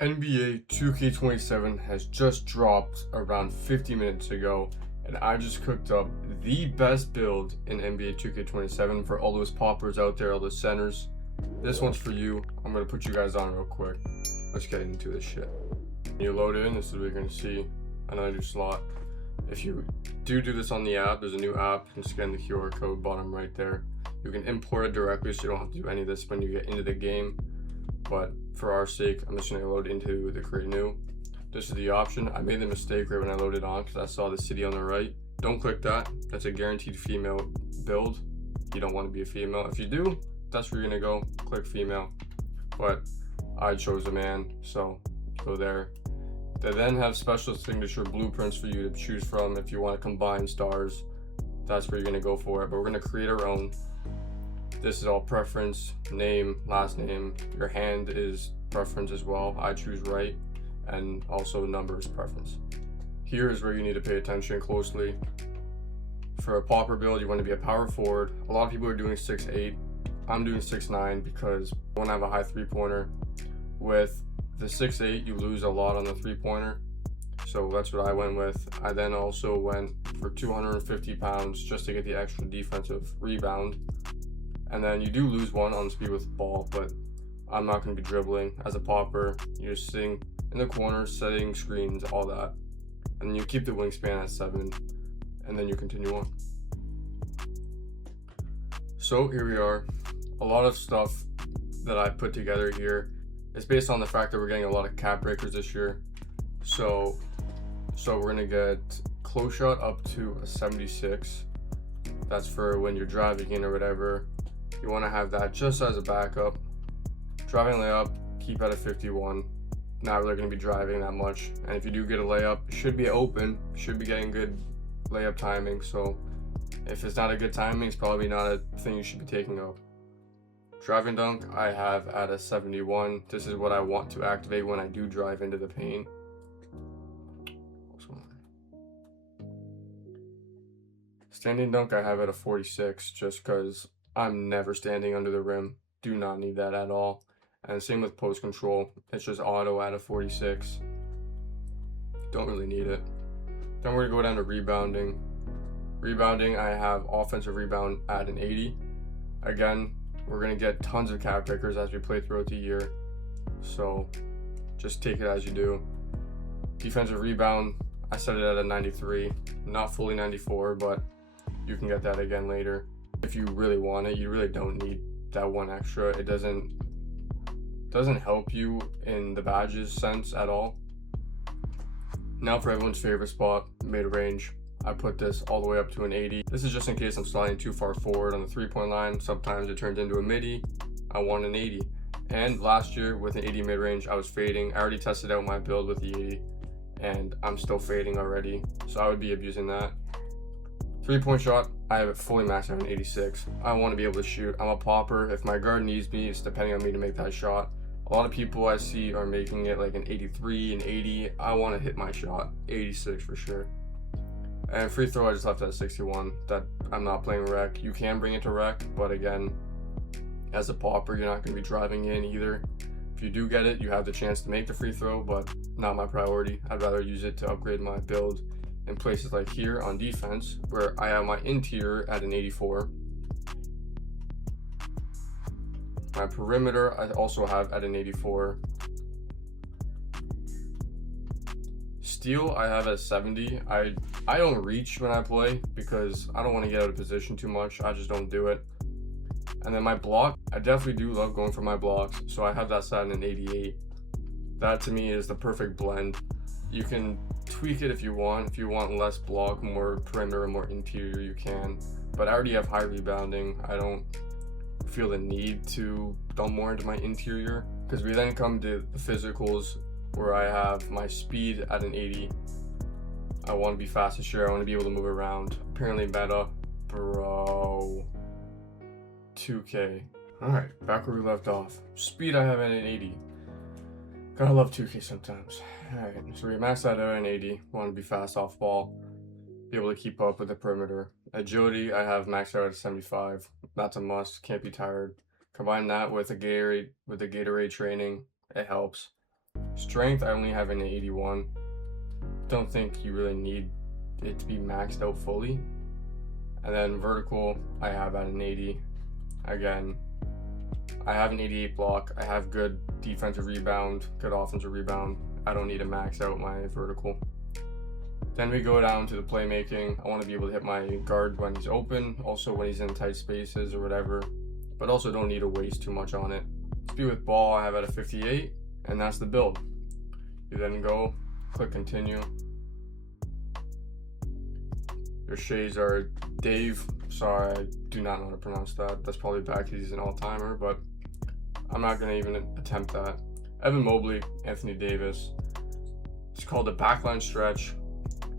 NBA 2K27 has just dropped around 50 minutes ago, and I just cooked up the best build in NBA 2K27 for all those poppers out there, all those centers. This one's for you. I'm gonna put you guys on real quick. Let's get into this shit. When you load in, this is what you're gonna see. Another new slot. If you do this on the app, there's a new app. You can scan the QR code bottom right there. You can import it directly, so you don't have to do any of this when you get into the game. But for our sake, I'm just gonna load into the create new. This is the option. I made the mistake right when I loaded on because I saw the city on the right. Don't click that. That's a guaranteed female build. You don't want to be a female. If you do, that's where you're gonna go. Click female. But I chose a man, so go there. They then have special signature blueprints for you to choose from if you want to combine stars. That's where you're gonna go for it. But we're gonna create our own. This is all preference, name, last name. Your hand is preference as well. I choose right, and also numbers preference. Here is where you need to pay attention closely. For a popper build, you want to be a power forward. A lot of people are doing 6'8". I'm doing 6'9" because I want to have a high three-pointer. With the 6'8", you lose a lot on the three-pointer. So that's what I went with. I then also went for 250 pounds just to get the extra defensive rebound. And then you do lose one on speed with the ball, but I'm not going to be dribbling. As a popper, you're just sitting in the corner, setting screens, all that. And you keep the wingspan at 7, and then you continue on. So here we are. A lot of stuff that I put together here is based on the fact that we're getting a lot of cap breakers this year. So we're going to get close shot up to a 76. That's for when you're driving in or whatever. You want to have that just as a backup. Driving layup, keep at a 51. Not really going to be driving that much. And if you do get a layup, it should be open. Should be getting good layup timing. So if it's not a good timing, it's probably not a thing you should be taking up. Driving dunk, I have at a 71. This is what I want to activate when I do drive into the paint. Standing dunk, I have at a 46 just because I'm never standing under the rim. Do not need that at all. And same with post control. It's just auto at a 46. Don't really need it. Then we're gonna go down to rebounding. Rebounding, I have offensive rebound at an 80. Again, we're gonna get tons of cap breakers as we play throughout the year. So just take it as you do. Defensive rebound, I set it at a 93. Not fully 94, but you can get that again later. If you really want it, you really don't need that one extra. It doesn't help you in the badges sense at all. Now for everyone's favorite spot, mid-range. I put this all the way up to an 80. This is just in case I'm sliding too far forward on the three-point line. Sometimes it turns into a midi. I want an 80. And last year with an 80 mid-range, I was fading. I already tested out my build with the 80, and I'm still fading already. So I would be abusing that. Three-point shot, I have it fully maxed out at an 86. I want to be able to shoot. I'm a popper. If my guard needs me, it's depending on me to make that shot. A lot of people I see are making it like an 83, an 80. I want to hit my shot. 86 for sure. And free throw, I just left at 61. That I'm not playing rec. You can bring it to rec, but again, as a popper, you're not going to be driving in either. If you do get it, you have the chance to make the free throw, but not my priority. I'd rather use it to upgrade my build in places like here on defense, where I have my interior at an 84. My perimeter, I also have at an 84. Steal, I have at 70. I don't reach when I play because I don't want to get out of position too much. I just don't do it. And then my block, I definitely do love going for my blocks, so I have that set at an 88. That to me is the perfect blend. You can tweak it if you want. If you want less block, more perimeter, more interior, you can. But I already have high rebounding. I don't feel the need to dump more into my interior, because we then come to the physicals where I have my speed at an 80. I want to be fast as sure. I want to be able to move around. Apparently meta, bro. 2K. Alright, back where we left off. Speed I have at an 80. Gotta love 2K sometimes. Alright, so we maxed that out at an 80. Want to be fast off ball. Be able to keep up with the perimeter. Agility, I have maxed out at 75. That's a must. Can't be tired. Combine that with the Gatorade training. It helps. Strength, I only have an 81. Don't think you really need it to be maxed out fully. And then vertical, I have at an 80. Again, I have an 88 block. I have good defensive rebound, good offensive rebound. I don't need to max out my vertical. Then we go down to the playmaking. I want to be able to hit my guard when he's open, also when he's in tight spaces or whatever, but also don't need to waste too much on it. Speed with ball, I have at a 58, and that's the build. You then go, click continue. Your shades are Dave. Sorry, I do not know how to pronounce that. That's probably bad because he's an all-timer, but I'm not going to even attempt that. Evan Mobley, Anthony Davis. It's called a backline stretch.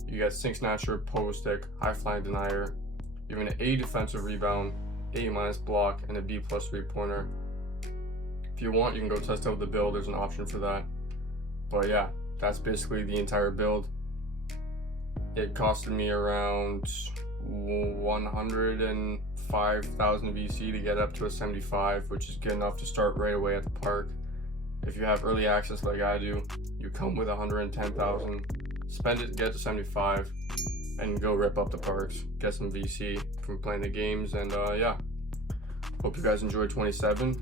You get sink snatcher, post stick, high flying denier. You have an A defensive rebound, A- block, and a B+ 3-pointer. If you want, you can go test out the build. There's an option for that. But yeah, that's basically the entire build. It costed me around 105,000 VC to get up to a 75, which is good enough to start right away at the park. If you have early access like I do, you come with 110,000. Spend it, get to 75, and go rip up the parks. Get some VC from playing the games, and yeah. Hope you guys enjoyed 27.